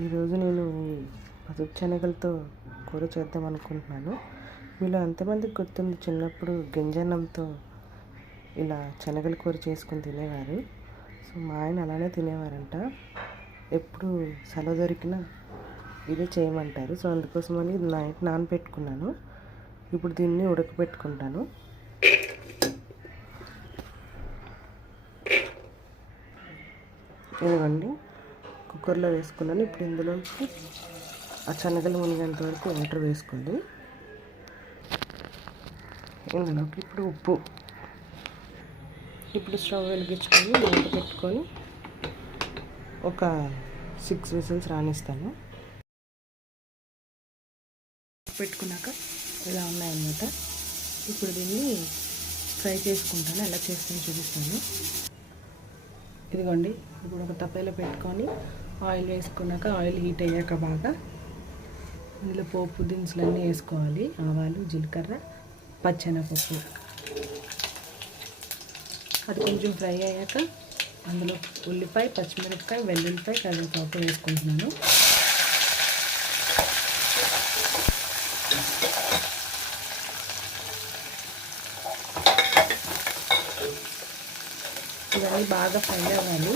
ఈరోజు నేను పసుపు శనగలతో కూర చేద్దాం అనుకుంటున్నాను. మీలో ఎంతమందికి గుర్తుంది? చిన్నప్పుడు గింజన్నంతో ఇలా శనగల కూర చేసుకుని తినేవారు. సో మా ఆయన అలానే తినేవారంట. ఎప్పుడు సెలవు దొరికినా ఇదే చేయమంటారు. సో అందుకోసమని నైట్ నానబెట్టుకున్నాను. ఇప్పుడు దీన్ని ఉడకబెట్టుకుంటాను. ఇదిగోండి. కుక్కర్లో వేసుకున్నాను. ఇప్పుడు ఇందులోకి ఆ శనగలు మునిగేంత వరకు వాటర్ వేసుకోండి. ఇందులోకి ఇప్పుడు ఉప్పు. ఇప్పుడు స్టవ్ వెలిగించుకొని మూత పెట్టుకొని ఒక సిక్స్ విజిల్స్ రాణిస్తాను పెట్టుకున్నాక ఇలా ఉన్నాయన్నమాట. ఇప్పుడు దీన్ని ఫ్రై చేసుకుంటాను. ఎలా చేసుకొని చూపిస్తాను. ఇదిగోండి ఇప్పుడు ఒక తప్పేలో పెట్టుకొని ఆయిల్ వేసుకున్నాక ఆయిల్ హీట్ అయ్యాక బాగా ఇందులో పోపు దినుసులు అన్నీ వేసుకోవాలి. ఆవాలు జీలకర్ర పచ్చెనపప్పు. అది కొంచెం ఫ్రై అయ్యాక అందులో ఉల్లిపాయ పచ్చిమిరపకాయ వెల్లుల్లిపాయ కరివేపాకు వేసుకుంటున్నాను. ఇవన్నీ బాగా ఫ్రై అవ్వాలి.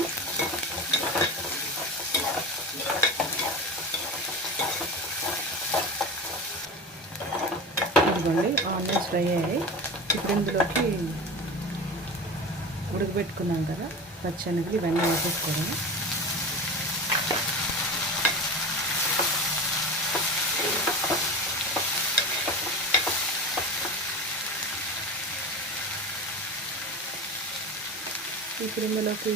ఇదిగోండి ఆనియన్స్ ఫ్రై అయ్యాయి. ఇప్పుడు ఇందులోకి ఉడకబెట్టుకున్నాం కదా పచ్చనివి ఇవన్నీ వేసేసుకోవడం. ఇప్పుడు ఇందులోకి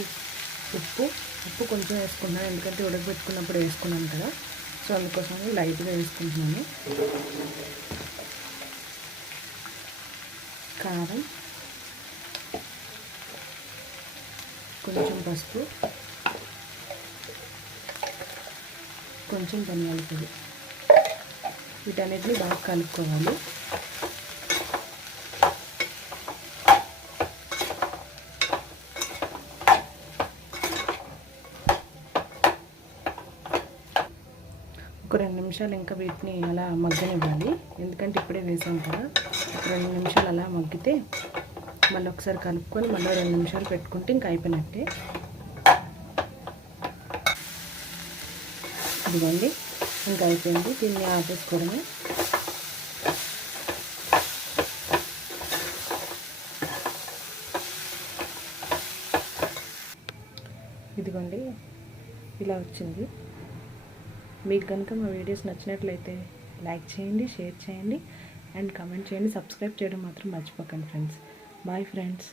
ఉప్పు ఉప్పు కొంచెం వేసుకున్నాను ఎందుకంటే ఉడకబెట్టుకున్నప్పుడు వేసుకున్నాను కదా. సో అందుకోసం లైట్గా వేసుకుంటున్నాను. కారం కొంచెం పసుపు కొంచెం ధనియాల పొడి. వీటన్నిటిని బాగా కలుపుకోవాలి. ఒక రెండు నిమిషాలు ఇంకా వీటిని అలా మగ్గనివ్వాలి. ఎందుకంటే ఇప్పుడే వేసాం కదా. ఒక రెండు నిమిషాలు అలా మగ్గితే మళ్ళీ ఒకసారి కలుపుకొని మళ్ళీ రెండు నిమిషాలు పెట్టుకుంటే ఇంకా అయిపోయినట్టే. ఇదిగోండి ఇంకా అయిపోయింది. దీన్ని ఆపేసుకోవడమే. ఇదిగోండి ఇలా వచ్చింది. మీకు కనుక మా వీడియోస్ నచ్చినట్లయితే లైక్ చేయండి షేర్ చేయండి అండ్ కమెంట్ చేయండి. సబ్స్క్రైబ్ చేయడం మాత్రం మర్చిపోకండి ఫ్రెండ్స్. Bye friends.